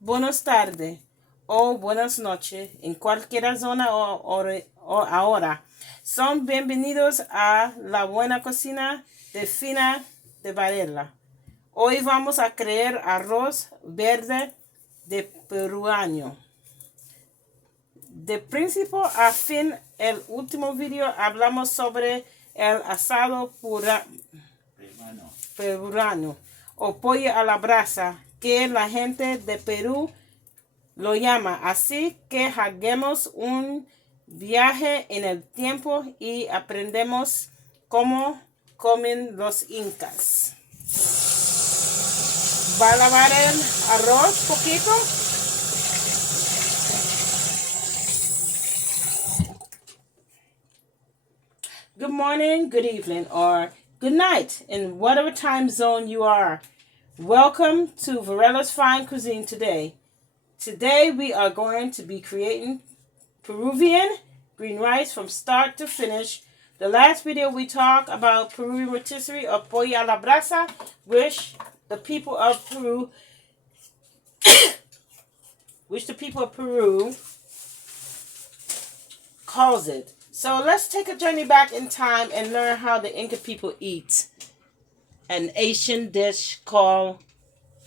buenas tardes o buenas noches en cualquier zona o ahora. Son bienvenidos a la buena cocina de Fina de Varela. Hoy vamos a crear arroz verde de peruano. De principio a fin, el último video hablamos sobre el asado peruano o pollo a la brasa, que la gente de Perú lo llama. Así que hagamos un viaje en el tiempo y aprendemos cómo comen los incas. Va a lavar el arroz poquito. Good morning, good evening, or good night in whatever time zone you are. Welcome to Varela's Fine Cuisine today. Today we are going to be creating Peruvian green rice from start to finish. The last video we talked about Peruvian rotisserie or pollo a la brasa, which the people of Peru calls it. So let's take a journey back in time and learn how the Inca people eat an Asian dish called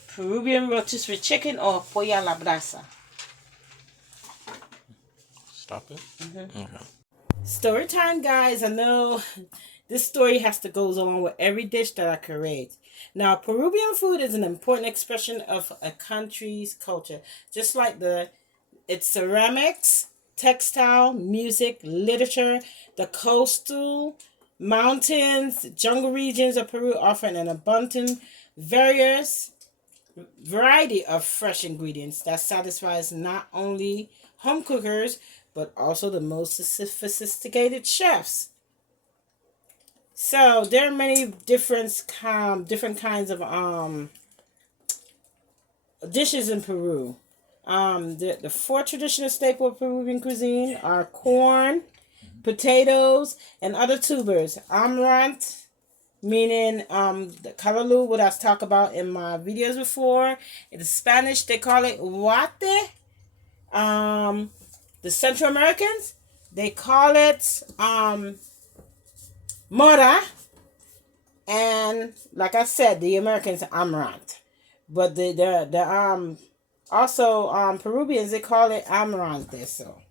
Peruvian rotisserie chicken or pollo a la brasa. Stop it. Okay. Story time, guys. I know this story has to go along with every dish that I create. Now, Peruvian food is an important expression of a country's culture, just like its ceramics, textile, music, literature, the coastal, mountains, jungle regions of Peru offer an abundant, variety of fresh ingredients that satisfies not only home cookers, but also the most sophisticated chefs. So there are many different kinds of dishes in Peru. The four traditional staples of Peruvian cuisine are corn, potatoes, and other tubers. Amaranth, meaning the callaloo, what I was talking about in my videos before. In the Spanish, they call it guste. The Central Americans, they call it mora. And like I said, the Americans, amaranth. But also Peruvians, they call it amaranth. So,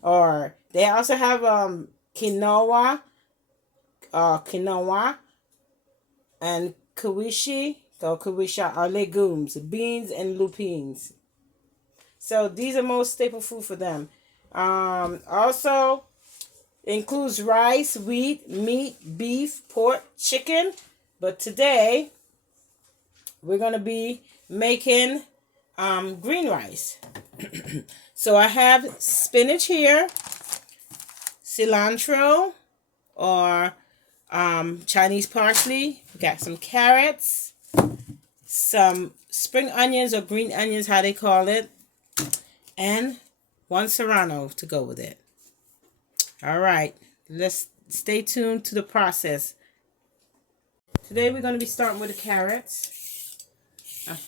or they also have quinoa, and kawisha are legumes, beans and lupines. So these are most staple food for them. Also includes rice, wheat, meat, beef, pork, chicken. But today we're gonna be making green rice. So I have spinach here, cilantro or Chinese parsley. We got some carrots, some spring onions or green onions, how they call it, and one serrano to go with it. All right, let's stay tuned to the process. Today we're going to be starting with the carrots.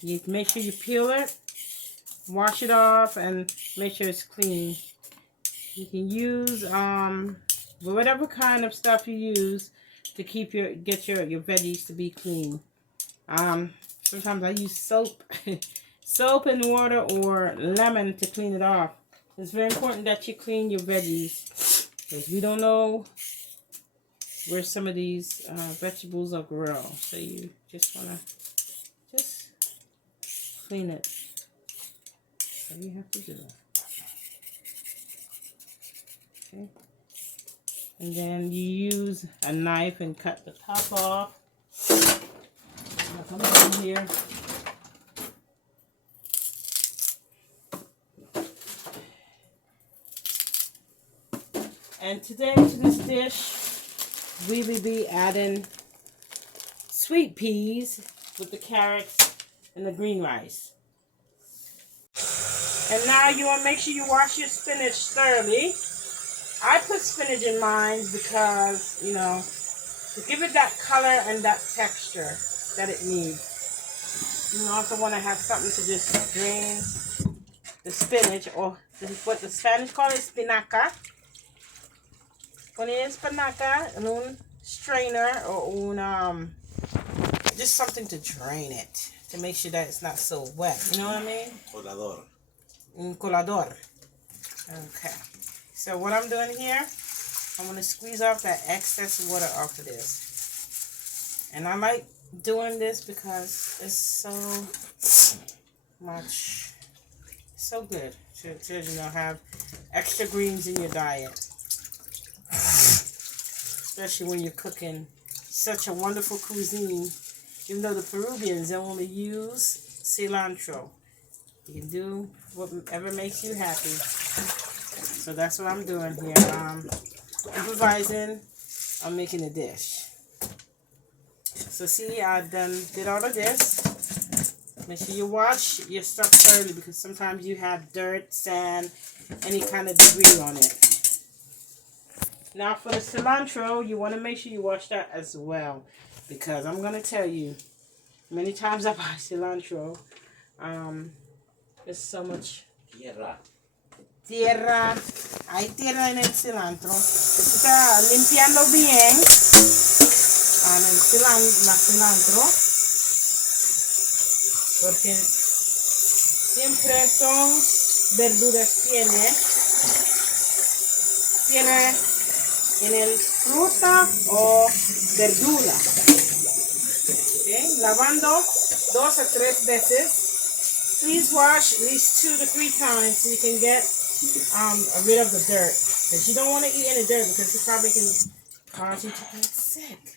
You make sure you peel it, wash it off, and make sure it's clean. You can use whatever kind of stuff you use to get your veggies to be clean. Sometimes I use soap, soap and water or lemon to clean it off. It's very important that you clean your veggies because we don't know where some of these vegetables will grow. So you just want to clean it. So you have to do it. Okay. And then you use a knife and cut the top off. I'll come down here. And today to this dish, we will be adding sweet peas with the carrots and the green rice. And now you want to make sure you wash your spinach thoroughly. I put spinach in mine because, you know, to give it that color and that texture that it needs. You also want to have something to just drain the spinach, or what the Spanish call it, espinaca. Poner espinaca en un strainer or un just something to drain it, to make sure that it's not so wet. You know what I mean? Colador. Un colador. Okay. So what I'm doing here, I'm going to squeeze off that excess water off of this. And I like doing this because it's so much, so good to have extra greens in your diet. Especially when you're cooking such a wonderful cuisine. Even though the Peruvians only use cilantro. You can do whatever makes you happy. So that's what I'm doing here. Improvising. I'm making a dish. So see, I did all of this. Make sure you wash your stuff thoroughly because sometimes you have dirt, sand, any kind of debris on it. Now for the cilantro, you want to make sure you wash that as well, because I'm going to tell you, many times I buy cilantro, there's so much tierra, hay tierra en el cilantro. Está limpiando bien la cilantro, porque siempre son verduras tiene en el fruta o verdura. Okay. Lavando 2 or 3 veces. Please wash at least 2 to 3 times so you can get rid of the dirt. Because you don't want to eat any dirt because it probably can cause you to get sick.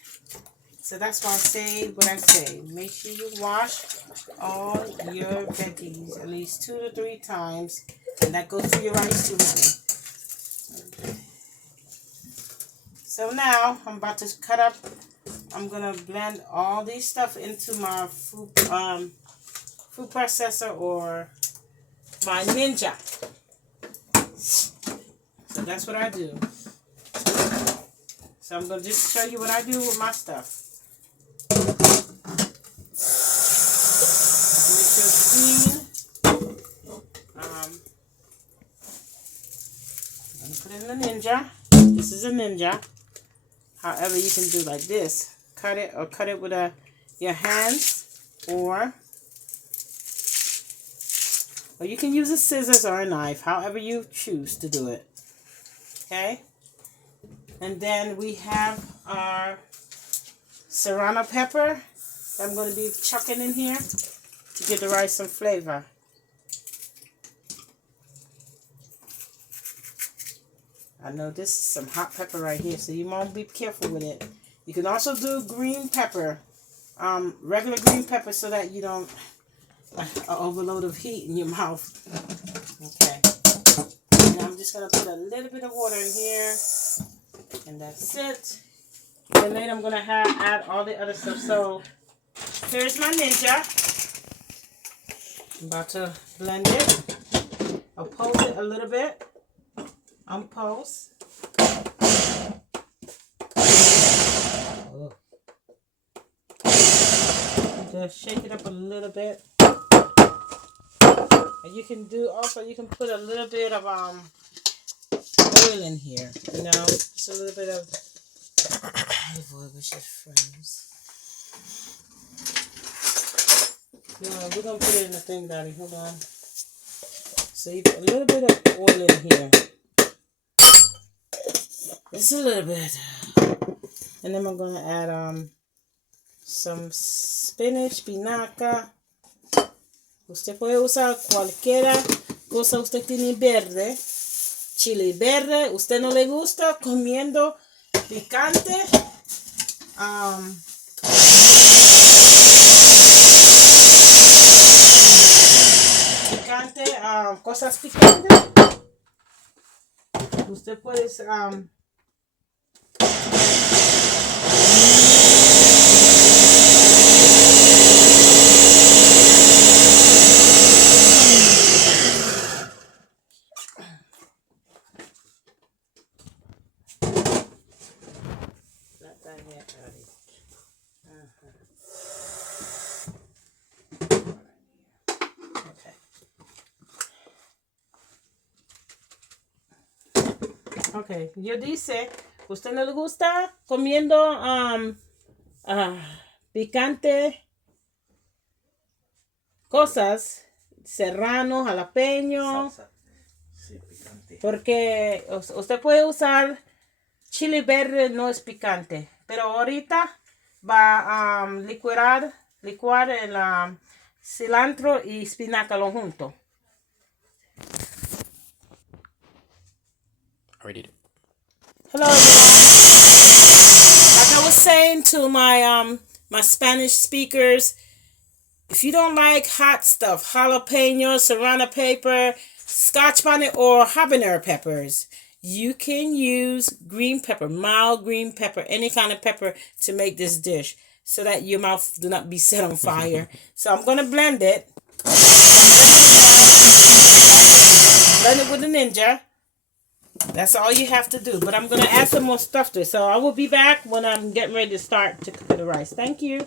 So that's why I say what I say. Make sure you wash all your veggies at least 2 to 3 times. And that goes for your rice too, honey. Okay. So now I'm about to cut up. I'm gonna blend all these stuff into my food processor or my Ninja. So that's what I do. So I'm gonna just show you what I do with my stuff. Make sure it's clean. I'm gonna put it in the Ninja. This is a Ninja. However, you can do like this. Cut it with your hands, or you can use a scissors or a knife, however you choose to do it. Okay? And then we have our serrano pepper that I'm going to be chucking in here to give the rice some flavor. I know this is some hot pepper right here, so you want to be careful with it. You can also do green pepper, regular green pepper, so that you don't an overload of heat in your mouth. Okay. And I'm just going to put a little bit of water in here, and that's it. And then I'm going to add all the other stuff. So here's my Ninja. I'm about to blend it. I'll pulse it a little bit. Unpulse. Just shake it up a little bit. And you can put a little bit of oil in here. You know, just a little bit of olive oil, which is froze. No, we're gonna put it in the thing, Daddy. Hold on. So you put a little bit of oil in here. Just a little bit. And then I'm going to add some spinach, espinaca. Usted puede usar cualquiera cosa usted tiene verde. Chile verde. Usted no le gusta comiendo picante. Cosas picantes. Usted puede not done yet, buddy. Okay. Okay, yo dice, ¿usted no le gusta comiendo picante cosas? Serrano, jalapeño. Salsa. Sí, picante. Porque usted puede usar chile verde, no es picante. Pero ahorita va a licuar el cilantro y espinaca lo junto. I already did. Hello everyone. Like I was saying to my Spanish speakers, if you don't like hot stuff, jalapeno, serrano pepper, scotch bonnet, or habanero peppers, you can use green pepper, mild green pepper, any kind of pepper to make this dish so that your mouth do not be set on fire. So I'm going to blend it. Blend it with a ninja. That's all you have to do. But I'm going to add some more stuff to it. So I will be back when I'm getting ready to start to cook the rice. Thank you.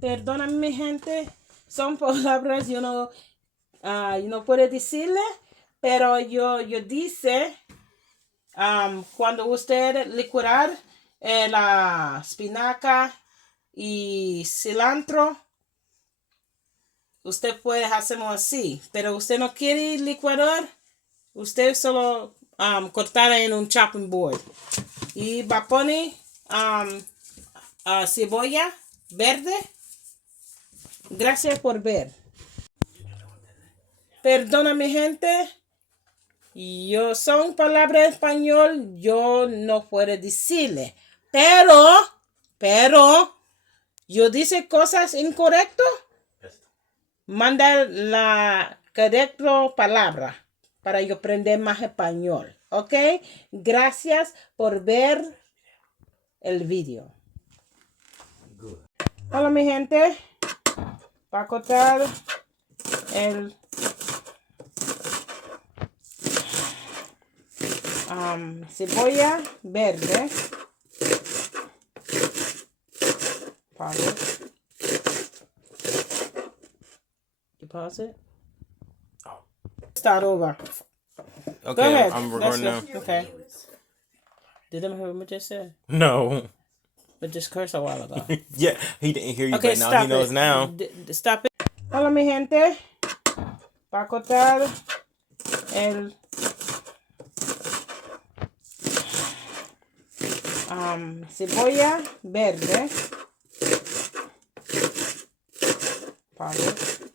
Perdóname, mi gente. Son palabras yo no puedo decirle. Pero yo dice, cuando usted licuar la espinaca y cilantro, usted puede hacerlo así. Pero usted no quiere licuar, usted solo cortar en un chopping board. Y va a poner cebolla verde. Gracias por ver. Perdona mi gente. Yo son palabras en español. Yo no puedo decirle. Pero. Yo dice cosas incorrectas. Manda la correcta palabra. Para yo aprender más español. ¿Ok? Gracias por ver el video. Hola mi gente. Para cortar el cebolla verde. Pause it. You pause it? Oh. Start over. Okay, Go ahead. I'm recording now. Okay. Did them hear what I just said? No. But just cursed a while ago. Yeah, he didn't hear you, Okay, but now stop he knows it. now. Stop it. Hola mi gente. Para cortar el cebolla verde. Pause it.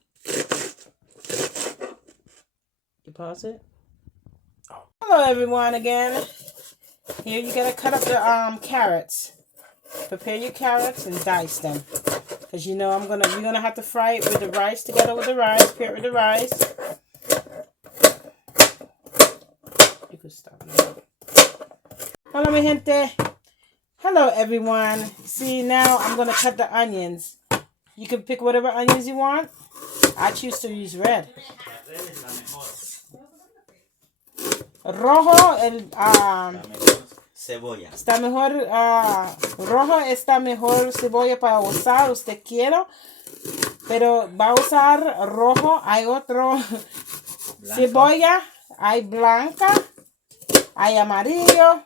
You pause it? Oh. Hello everyone again. Here you gotta cut up the carrots. Prepare your carrots and dice them. Cause you know we're gonna have to fry it with the rice together with the rice. Prepare it with the rice. You could stop now. Hola mi gente. Hello everyone. See, now I'm gonna cut the onions. You can pick whatever onions you want. I choose to use red. Rojo, Cebolla. está mejor, rojo está mejor cebolla para usar, usted quiere. Pero va a usar rojo, hay otro cebolla, hay blanca, hay amarillo.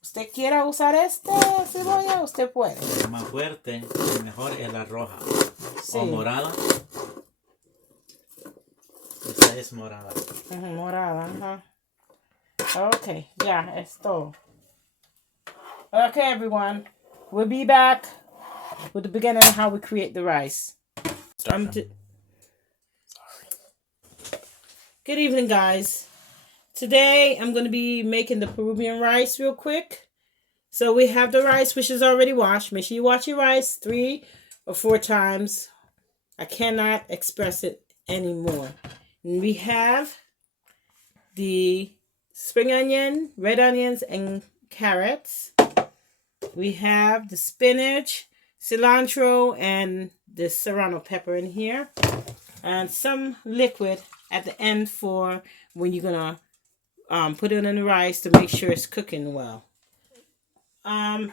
¿Usted quiere usar cebolla? Usted puede. La más fuerte, mejor es la roja. Sí. O morada. Esta es morada. Morada, ajá. Okay, ya, es todo. Okay, everyone. We'll be back with the beginning of how we create the rice. Sorry. Good evening, guys. Today, I'm going to be making the Peruvian rice real quick. So we have the rice, which is already washed. Make sure you wash your rice 3 or 4 times. I cannot express it anymore. And we have the spring onion, red onions, and carrots. We have the spinach, cilantro, and the serrano pepper in here. And some liquid at the end for when you're going to put it in the rice to make sure it's cooking well. Now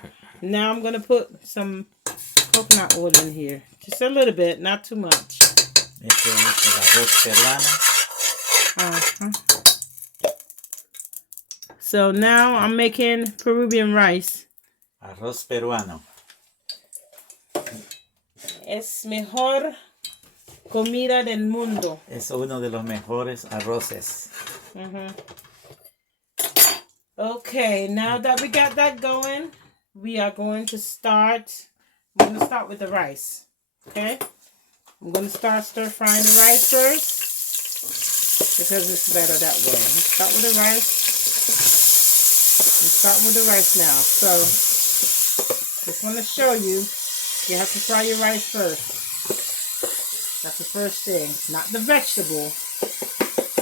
I'm going to put some coconut oil in here. Just a little bit, not too much. Este es el arroz peruano. So now I'm making Peruvian rice. Arroz peruano. Es mejor comida del mundo. Es uno de los mejores arroces. Okay, now that we got that going, we are going to start. I'm going to start with the rice. Okay? I'm going to start stir frying the rice first because it's better that way. Let's start with the rice. Let's start with the rice now. So, just want to show you, you have to fry your rice first. That's the first thing. Not the vegetable.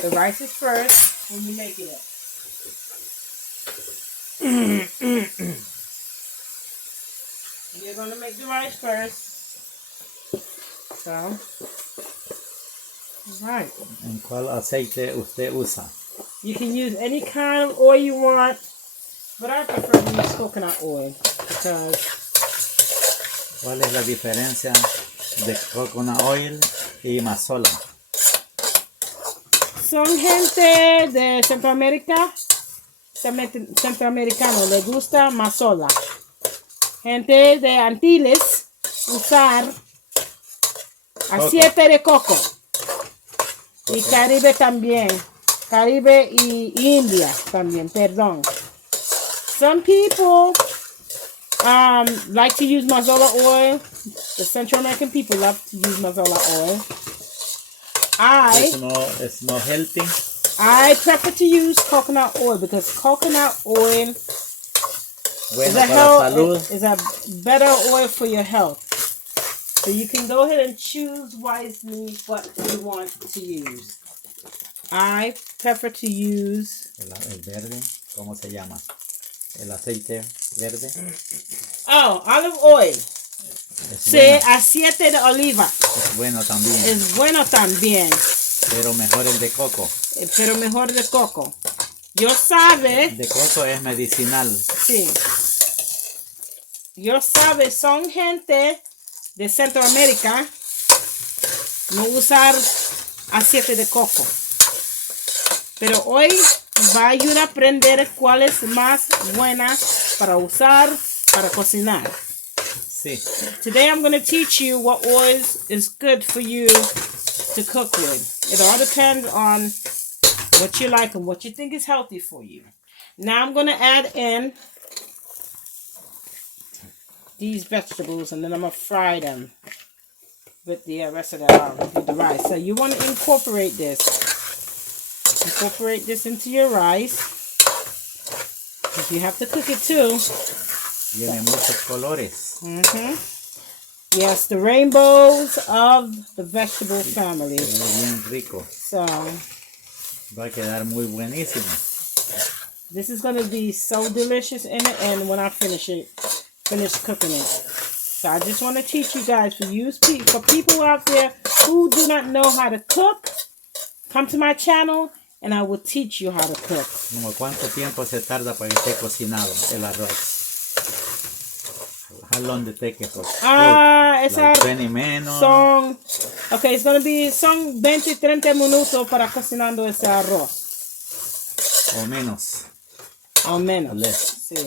The rice is first when you're making it. You're going to make the rice first. So, right. ¿En cuál aceite usted usa? You can use any kind of oil you want, but I prefer to use coconut oil because ¿Cuál es la diferencia de coconut oil y mazola? son gente de Centroamérica, centroamericano, le gusta mazola. Gente de Antilles usar aceite de coco. Y Caribe también. Caribe y India también, perdón. Some people like to use mazola oil. The Central American people love to use mazola oil. It's no healthy. I prefer to use coconut oil because coconut oil Bueno para salud. is a better oil for your health. So you can go ahead and choose wisely what you want to use. I prefer to use El verde, ¿cómo se llama? El aceite verde. Olive oil. Es Aceite de oliva. Es bueno también. Es bueno también. Pero mejor el de coco. Pero mejor de coco. Yo sabe. De coco es medicinal. Sí. Yo sabe, son gente de Centroamérica no usar aceite de coco. Pero hoy va a ayudar a aprender cuál es más buena para usar, para cocinar. Sí. Today I'm going to teach you what oil is good for you to cook with. It all depends on what you like and what you think is healthy for you. Now I'm going to add in these vegetables and then I'm going to fry them with the rest of the rice. So you want to incorporate this. Incorporate this into your rice. If you have to cook it too. Tiene muchos colores. Yes, the rainbows of the vegetable family. Bien rico. So, Va a quedar muy buenísimo. this is going to be so delicious in the end when I finish cooking it. So I just want to teach you guys, for people out there who do not know how to cook, come to my channel and I will teach you how to cook. ¿Cómo cuánto tiempo se tarda para que esté cocinado el arroz? How long did it take to cook? It's Like 20 minutes. Okay, it's going to be 20-30 minutos para cocinando ese arroz. O menos. O menos. Less. Sí.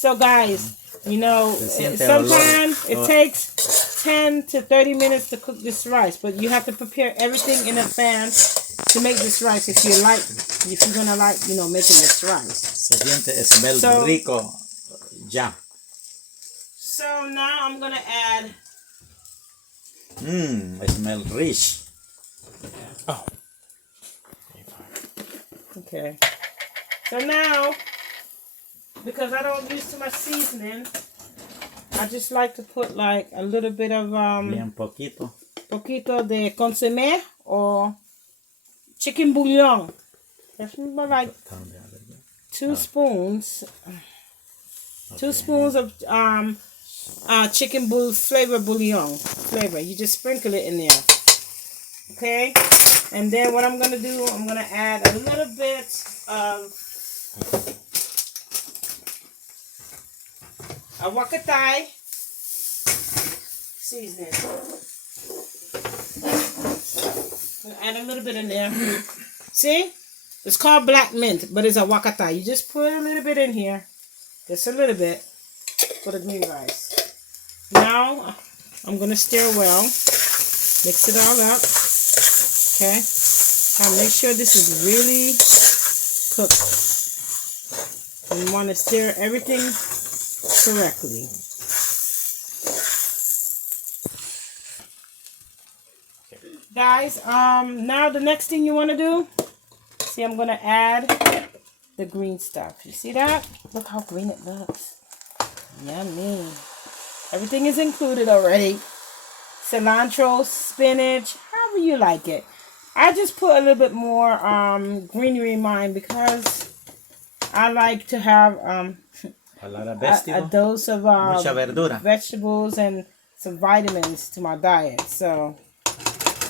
So guys, you know, sometimes it takes 10 to 30 minutes to cook this rice, but you have to prepare everything in advance to make this rice if you're gonna like, you know, making this rice. Se siente, smell rico ya. So now I'm gonna add. Smell rich. Oh. Okay. So now, because I don't use too much seasoning, I just like to put like a little bit of Bien poquito. poquito de consomé or chicken bouillon. That's like 2 spoons. 2 spoons of chicken bouillon flavor. You just sprinkle it in there. Okay? And then what I'm going to do, I'm going to add a little bit of aguacate seasoning. I'm going to add a little bit in there. See? It's called black mint, but it's a wakata. You just put a little bit in here. Just a little bit for the green rice. Now, I'm going to stir well. Mix it all up. Okay. Now make sure this is really cooked. You want to stir everything correctly. Guys, now the next thing you want to do, see, I'm going to add the green stuff. You see that? Look how green it looks. Yummy. Everything is included already. Cilantro, spinach, however you like it. I just put a little bit more greenery in mine because I like to have a lot of a vegetables. dose of Mucha verdura. vegetables and some vitamins to my diet. So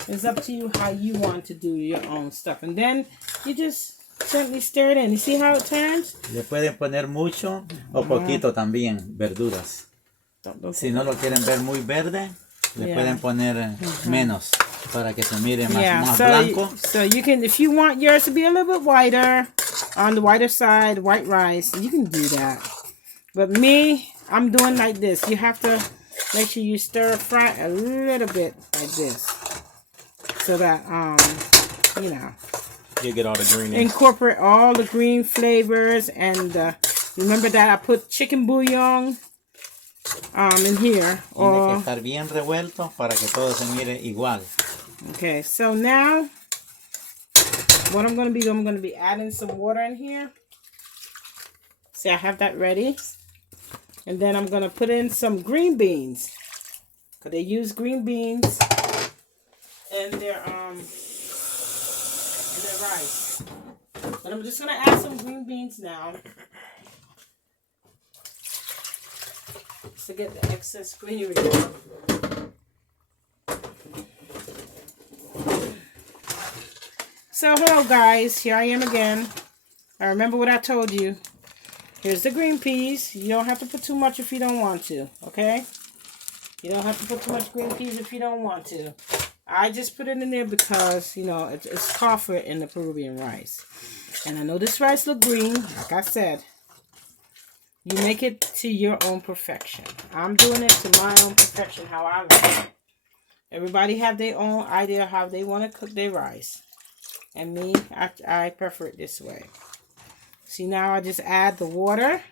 it's up to you how you want to do your own stuff. And then you just gently stir it in. You see how it turns? Le pueden poner mucho o poquito también verduras. Si no lo quieren ver muy verde, le pueden poner menos para que se mire más blanco. So you can, if you want yours to be a little bit whiter, on the whiter side, white rice, you can do that. But me, I'm doing like this. You have to make sure you stir fry a little bit like this, so that you know, You get all the green in. incorporate all the green flavors. And remember that I put chicken bouillon in here. Tiene que estar bien revuelto para que todo se mire igual. Okay, so now what I'm going to be doing, I'm going to be adding some water in here. See, I have that ready. And then I'm going to put in some green beans, because they use green beans in their rice. But I'm just going to add some green beans now to get the excess greenery. So hello guys, here I am again. I remember what I told you. Here's the green peas. You don't have to put too much if you don't want to, okay? You don't have to put too much green peas if you don't want to. I just put it in there because, you know, it's coffer in the Peruvian rice. And I know this rice look green, like I said. You make it to your own perfection. I'm doing it to my own perfection, how I like it. Everybody have their own idea how they want to cook their rice. And me, I prefer it this way. See, now I just add the water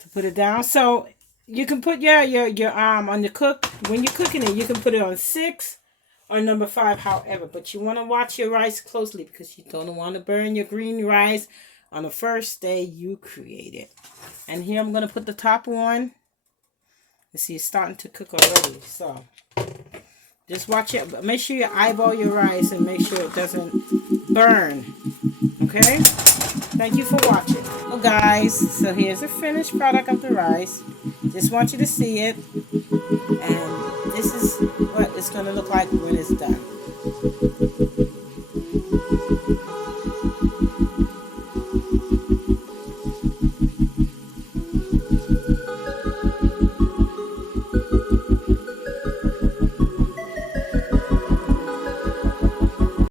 to put it down. So you can put your on the cook, when you're cooking it, you can put it on 6 or number 5, however. But you want to watch your rice closely because you don't want to burn your green rice on the first day you create it. And here I'm going to put the top on. You see, it's starting to cook already. So just watch it. Make sure you eyeball your rice and make sure it doesn't burn. Okay? Thank you for watching. Well, guys, so here's the finished product of the rice. Just want you to see it. And this is what it's going to look like when it's done.